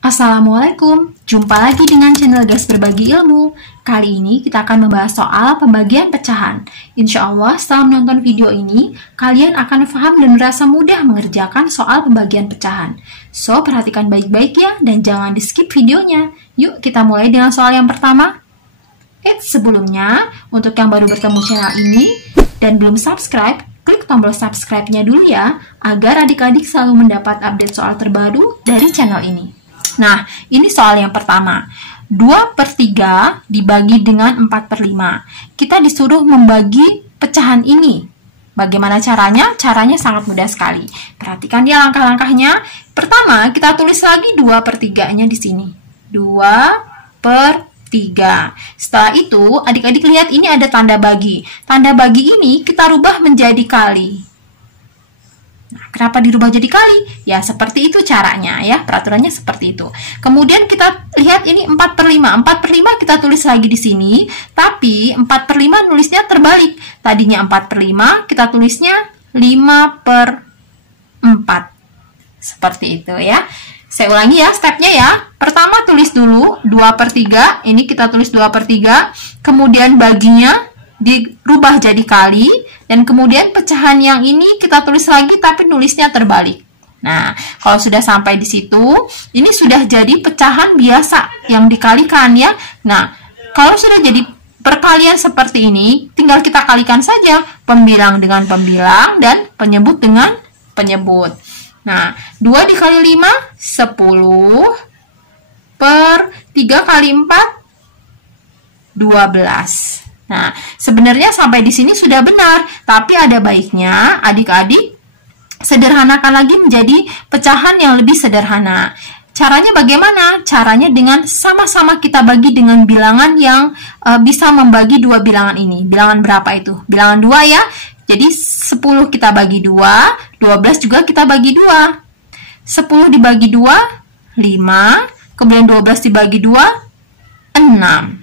Assalamualaikum, jumpa lagi dengan channel Gas Berbagi Ilmu. Kali ini kita akan membahas soal pembagian pecahan. Insya Allah setelah menonton video ini, kalian akan paham dan merasa mudah mengerjakan soal pembagian pecahan. So, perhatikan baik-baik ya, dan jangan di skip videonya. Yuk kita mulai dengan soal yang pertama. Sebelumnya, untuk yang baru bertemu channel ini dan belum subscribe, klik tombol subscribe-nya dulu ya, agar adik-adik selalu mendapat update soal terbaru dari channel ini. Nah, ini soal yang pertama. 2/3 dibagi dengan 4/5. Kita disuruh membagi pecahan ini. Bagaimana caranya? Caranya sangat mudah sekali. Perhatikan ya langkah-langkahnya. Pertama, kita tulis lagi 2/3-nya di sini. 2/3. Setelah itu, adik-adik lihat ini ada tanda bagi. Tanda bagi ini kita rubah menjadi kali. Nah, kenapa dirubah jadi kali? Ya, seperti itu caranya ya, peraturannya seperti itu. Kemudian kita lihat ini 4/5. 4/5 kita tulis lagi di sini, tapi 4/5 nulisnya terbalik. Tadinya 4/5, kita tulisnya 5/4. Seperti itu ya. Saya ulangi ya stepnya ya. Pertama tulis dulu 2/3, ini kita tulis 2/3, kemudian baginya dirubah jadi kali, dan kemudian pecahan yang ini kita tulis lagi tapi nulisnya terbalik. Nah, kalau sudah sampai di situ, ini sudah jadi pecahan biasa yang dikalikan ya. Nah, kalau sudah jadi perkalian seperti ini, tinggal kita kalikan saja pembilang dengan pembilang dan penyebut dengan penyebut. Nah, 2 dikali 5, 10, per 3 kali 4, 12. Nah, sebenarnya sampai di sini sudah benar, tapi ada baiknya adik-adik sederhanakan lagi menjadi pecahan yang lebih sederhana. Caranya bagaimana? Caranya dengan sama-sama kita bagi dengan bilangan yang bisa membagi dua bilangan ini. Bilangan berapa itu? Bilangan 2 ya. Jadi 10 kita bagi 2, 12 juga kita bagi 2. 10 dibagi 2, 5, kemudian 12 dibagi 2, 6.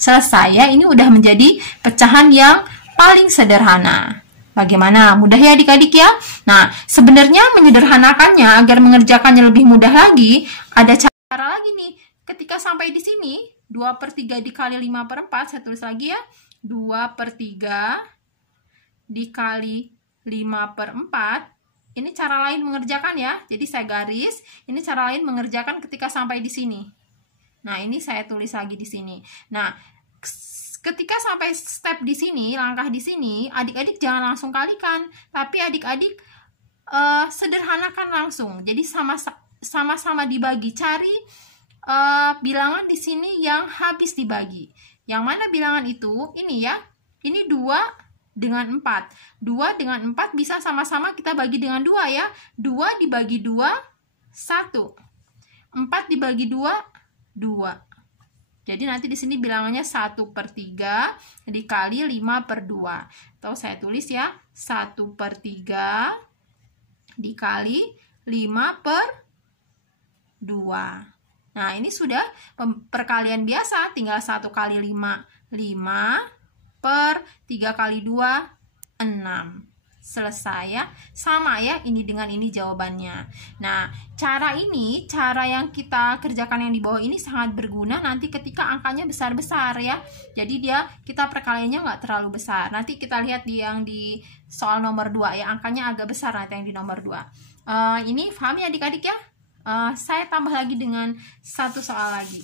Selesai ya, ini udah menjadi pecahan yang paling sederhana. Bagaimana? Mudah ya adik-adik ya? Nah, sebenarnya menyederhanakannya agar mengerjakannya lebih mudah lagi, ada cara lagi nih. Ketika sampai di sini, 2/3 dikali 5/4, saya tulis lagi ya. 2/3 dikali 5/4, ini cara lain mengerjakan ya. Jadi saya garis, ini cara lain mengerjakan ketika sampai di sini. Nah, ini saya tulis lagi di sini. Nah, ketika sampai step di sini, langkah di sini, adik-adik jangan langsung kalikan, tapi adik-adik sederhanakan langsung. Jadi sama-sama dibagi. Cari bilangan di sini yang habis dibagi. Yang mana bilangan itu? Ini ya. Ini 2 dengan 4. 2 dengan 4 bisa sama-sama kita bagi dengan 2 ya. 2 dibagi 2, 1. 4 dibagi 2, 2. Jadi nanti di sini bilangannya 1/3 dikali 5/2. Atau saya tulis ya, 1/3 dikali 5/2. Nah, ini sudah perkalian biasa, tinggal 1 kali 5, 5, per 3 kali 2, 6. Selesai ya, sama ya, ini dengan ini jawabannya. Nah, cara yang kita kerjakan yang di bawah ini sangat berguna nanti ketika angkanya besar-besar ya. Jadi kita perkaliannya nggak terlalu besar. Nanti kita lihat yang di soal nomor 2 ya, angkanya agak besar nanti yang di nomor 2. Ini paham ya adik-adik ya? Saya tambah lagi dengan satu soal lagi.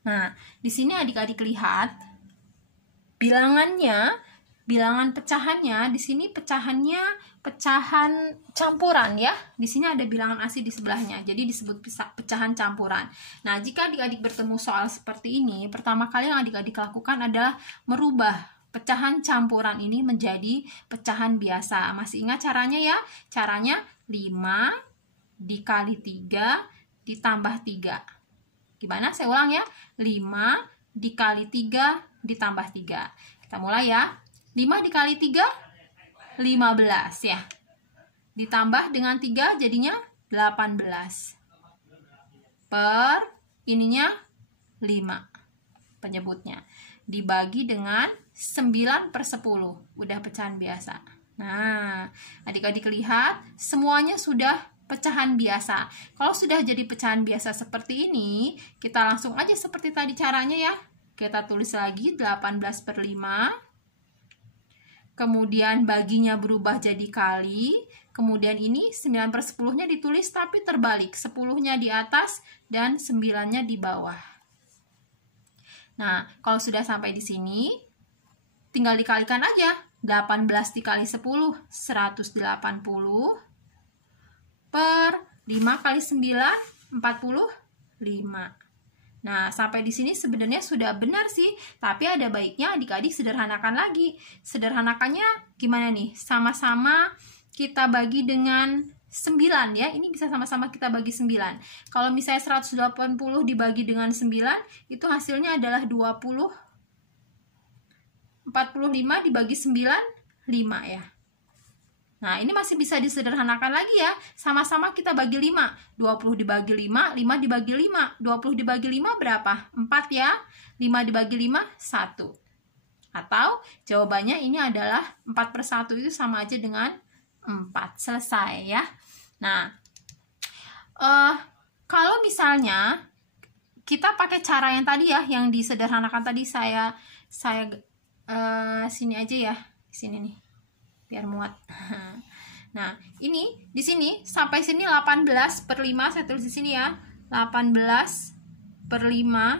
Nah, di sini adik-adik lihat bilangan pecahannya, di sini pecahan campuran ya. Di sini ada bilangan ASI di sebelahnya, jadi disebut pecahan campuran. Nah, jika adik-adik bertemu soal seperti ini, pertama kali yang adik-adik lakukan adalah merubah pecahan campuran ini menjadi pecahan biasa. Masih ingat caranya ya? Caranya 5 dikali 3 ditambah 3. Gimana? Saya ulang ya. 5 dikali 3 ditambah 3. Kita mulai ya. 5 dikali 3, 15 ya. ditambah dengan 3 jadinya 18. Per ininya 5 penyebutnya. Dibagi dengan 9/10. Udah pecahan biasa. Nah, adik-adik lihat semuanya sudah pecahan biasa. Kalau sudah jadi pecahan biasa seperti ini, kita langsung aja seperti tadi caranya ya. Kita tulis lagi 18/5. Kemudian baginya berubah jadi kali. Kemudian ini 9/10-nya ditulis tapi terbalik. 10-nya di atas dan 9-nya di bawah. Nah, kalau sudah sampai di sini, tinggal dikalikan aja. 18 dikali 10, 180. Per 5 kali 9, 45. Nah, sampai di sini sebenarnya sudah benar sih, tapi ada baiknya adik-adik sederhanakan lagi. Sederhanakannya gimana nih? Sama-sama kita bagi dengan 9 ya. Ini bisa sama-sama kita bagi 9. Kalau misalnya 180 dibagi dengan 9, itu hasilnya adalah 20. 45 dibagi 9, 5 ya. Nah, ini masih bisa disederhanakan lagi ya. Sama-sama kita bagi 5. 20 dibagi 5, 5 dibagi 5. 20 dibagi 5 berapa? 4 ya. 5 dibagi 5, 1. Atau jawabannya ini adalah 4/1 itu sama aja dengan 4. Selesai ya. Nah, kalau misalnya kita pakai cara yang tadi ya, yang disederhanakan tadi saya sini aja ya. Sini nih. Biar muat. Nah, ini di sini sampai sini 18/5 saya tulis di sini ya. 18/5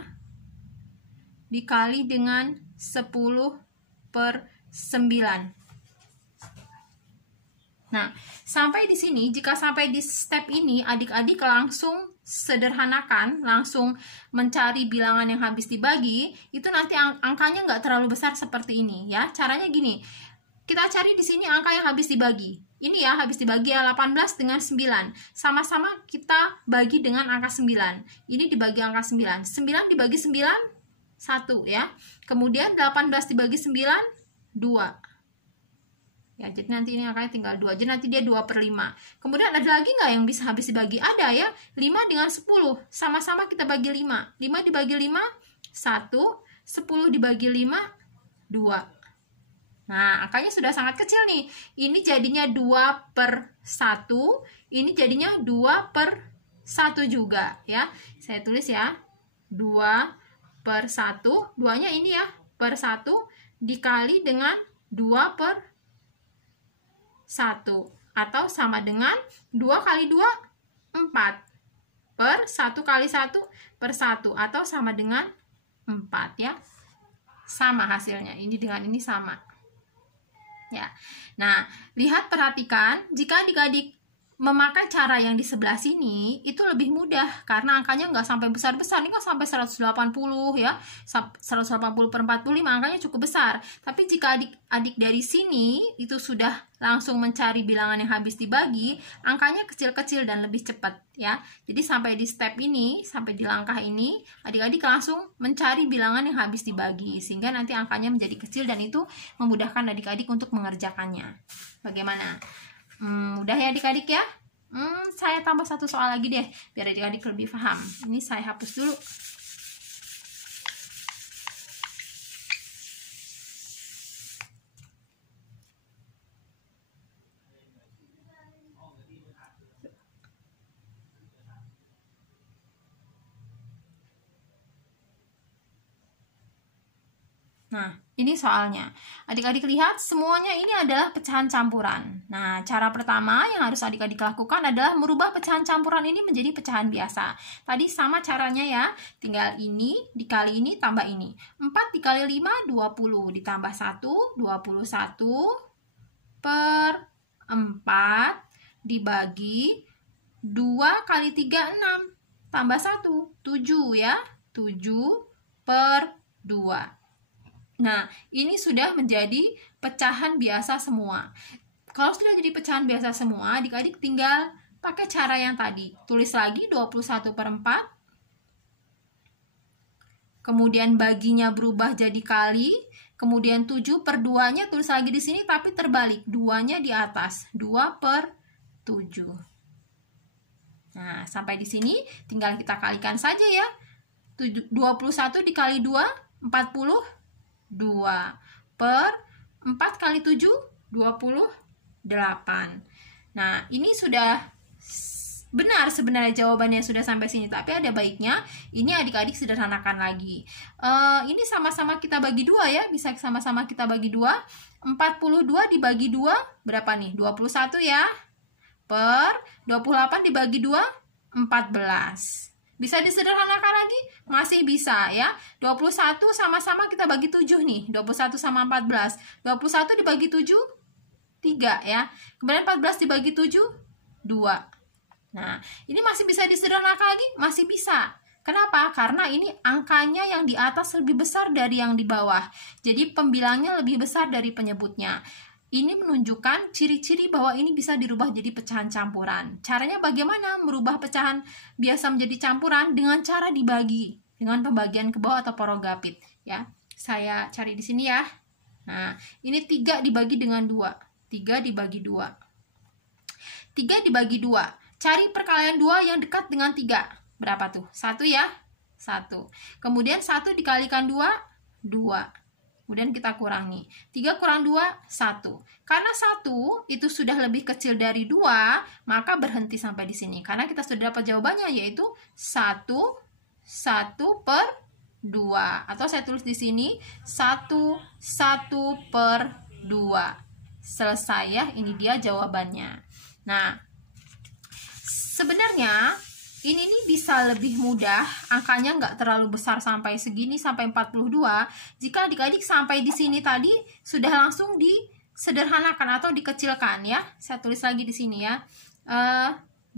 dikali dengan 10/9. Nah, sampai di sini, jika sampai di step ini, adik-adik langsung sederhanakan, langsung mencari bilangan yang habis dibagi, itu nanti angkanya nggak terlalu besar seperti ini ya. Caranya gini, kita cari di sini angka yang habis dibagi. Ini ya, habis dibagi ya 18 dengan 9. Sama-sama kita bagi dengan angka 9. Ini dibagi angka 9. 9 dibagi 9, 1 ya. Kemudian 18 dibagi 9, 2. Ya, jadi nanti ini angkanya tinggal 2. Jadi nanti dia 2/5. Kemudian ada lagi nggak yang bisa habis dibagi? Ada ya. 5 dengan 10. Sama-sama kita bagi 5. 5 dibagi 5, 1. 10 dibagi 5, 2. Nah, angkanya sudah sangat kecil nih. Ini jadinya 2/1. Ini jadinya 2/1 juga ya. Saya tulis ya. 2/1. 2-nya ini ya. Per 1 dikali dengan 2/1. Atau sama dengan 2 kali 2, 4. Per 1 kali 1 per 1. Atau sama dengan 4 ya. Sama hasilnya. Ini dengan ini sama. Ya. Nah, lihat, perhatikan, jika adik-adik memakai cara yang di sebelah sini, itu lebih mudah karena angkanya nggak sampai besar-besar. Ini kan sampai 180 ya, 180/45, angkanya cukup besar. Tapi jika adik-adik dari sini itu sudah langsung mencari bilangan yang habis dibagi, angkanya kecil-kecil dan lebih cepat ya. Jadi sampai di step ini, sampai di langkah ini, adik-adik langsung mencari bilangan yang habis dibagi sehingga nanti angkanya menjadi kecil dan itu memudahkan adik-adik untuk mengerjakannya. Bagaimana? Udah ya adik-adik ya? Saya tambah satu soal lagi deh biar adik-adik lebih paham. Ini saya hapus dulu. Nah, ini soalnya. Adik-adik lihat, semuanya ini adalah pecahan campuran. Nah, cara pertama yang harus adik-adik lakukan adalah merubah pecahan campuran ini menjadi pecahan biasa. Tadi sama caranya ya, tinggal ini dikali ini tambah ini. 4 dikali 5, 20. Ditambah 1, 21. Per 4 dibagi 2 kali 3, 6. Tambah 1, 7 ya. 7 per 2. Nah, ini sudah menjadi pecahan biasa semua. Kalau sudah jadi pecahan biasa semua, adik-adik tinggal pakai cara yang tadi. Tulis lagi 21/4. Kemudian baginya berubah jadi kali. Kemudian 7/2-nya tulis lagi di sini tapi terbalik. 2-nya di atas. 2/1. 7. Nah, sampai di sini tinggal kita kalikan saja ya. 21 dikali 2, 42. Per 4 kali 7, 28. Nah, ini sudah benar sebenarnya jawabannya sudah sampai sini, tapi ada baiknya ini adik-adik sederhanakan lagi. Ini sama-sama kita bagi 2 ya, bisa sama-sama kita bagi 2. 42 dibagi 2 berapa nih? 21 ya. Per 28 dibagi 2, 14. Bisa disederhanakan lagi? Masih bisa ya. 21 sama-sama kita bagi 7 nih. 21 sama 14. 21 dibagi 7, 3 ya. Kemudian 14 dibagi 7, 2. Nah, ini masih bisa disederhanakan lagi? Masih bisa. Kenapa? Karena ini angkanya yang di atas lebih besar dari yang di bawah. Jadi pembilangnya lebih besar dari penyebutnya. Ini menunjukkan ciri-ciri bahwa ini bisa dirubah jadi pecahan campuran. Caranya bagaimana merubah pecahan biasa menjadi campuran? Dengan cara dibagi, dengan pembagian ke bawah atau porogapit. Ya, saya cari di sini ya. Nah, ini 3 dibagi dengan 2. 3 dibagi 2. 3 dibagi 2. Cari perkalian 2 yang dekat dengan 3. Berapa tuh? 1 ya? 1. Kemudian 1 dikalikan 2, 2. Kemudian kita kurangi. 3 kurang 2, 1. Karena 1 itu sudah lebih kecil dari 2, maka berhenti sampai di sini. Karena kita sudah dapat jawabannya, yaitu 1 per 2. Atau saya tulis di sini 1 per 2. Selesai ya, ini dia jawabannya. Nah, sebenarnya ini nih bisa lebih mudah, angkanya nggak terlalu besar sampai segini, sampai 42. Jika adik-adik sampai di sini tadi sudah langsung disederhanakan atau dikecilkan ya. Saya tulis lagi di sini ya. 21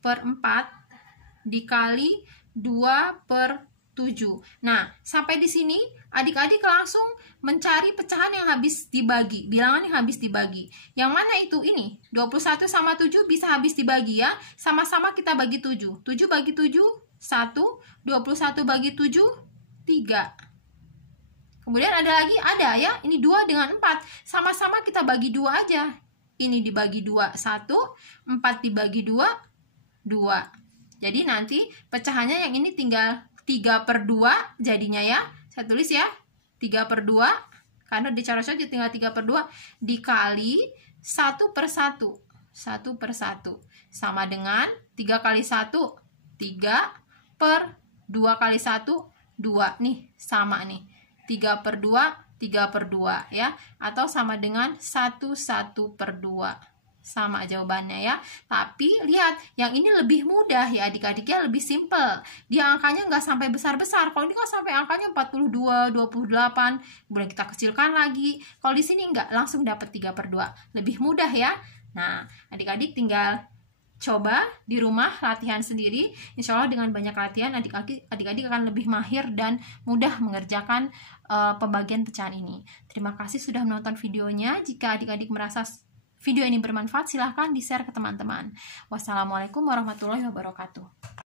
per 4 dikali 2 per 7. Nah, sampai di sini adik-adik langsung mencari pecahan yang habis dibagi, bilangan yang habis dibagi. Yang mana itu? Ini 21 sama 7 bisa habis dibagi ya. Sama-sama kita bagi 7. 7 bagi 7, 1. 21 bagi 7, 3. Kemudian ada lagi, ada ya. Ini 2 dengan 4. Sama-sama kita bagi 2 aja. Ini dibagi 2, 1. 4 dibagi 2, 2. Jadi nanti pecahannya yang ini tinggal 3 per 2 jadinya ya. Saya tulis ya, 3 per 2. Karena dicara saja tinggal 3 per 2. Dikali 1 per 1. 1 per 1. Sama dengan 3 kali 1. 3 per 2 kali 1. 2. Nih, sama nih. 3 per 2. 3 per 2 ya. Atau sama dengan 1 per 2. Sama jawabannya ya. Tapi lihat, yang ini lebih mudah ya adik-adiknya, lebih simple. Dia angkanya nggak sampai besar-besar. Kalau ini kan sampai angkanya 42, 28. Kemudian kita kecilkan lagi. Kalau di sini nggak, langsung dapat 3 per 2. Lebih mudah ya. Nah, adik-adik tinggal coba di rumah latihan sendiri. Insya Allah dengan banyak latihan adik-adik akan lebih mahir dan mudah mengerjakan pembagian pecahan ini. Terima kasih sudah menonton videonya. Jika adik-adik merasa video ini bermanfaat, silahkan di-share ke teman-teman. Wassalamualaikum warahmatullahi wabarakatuh.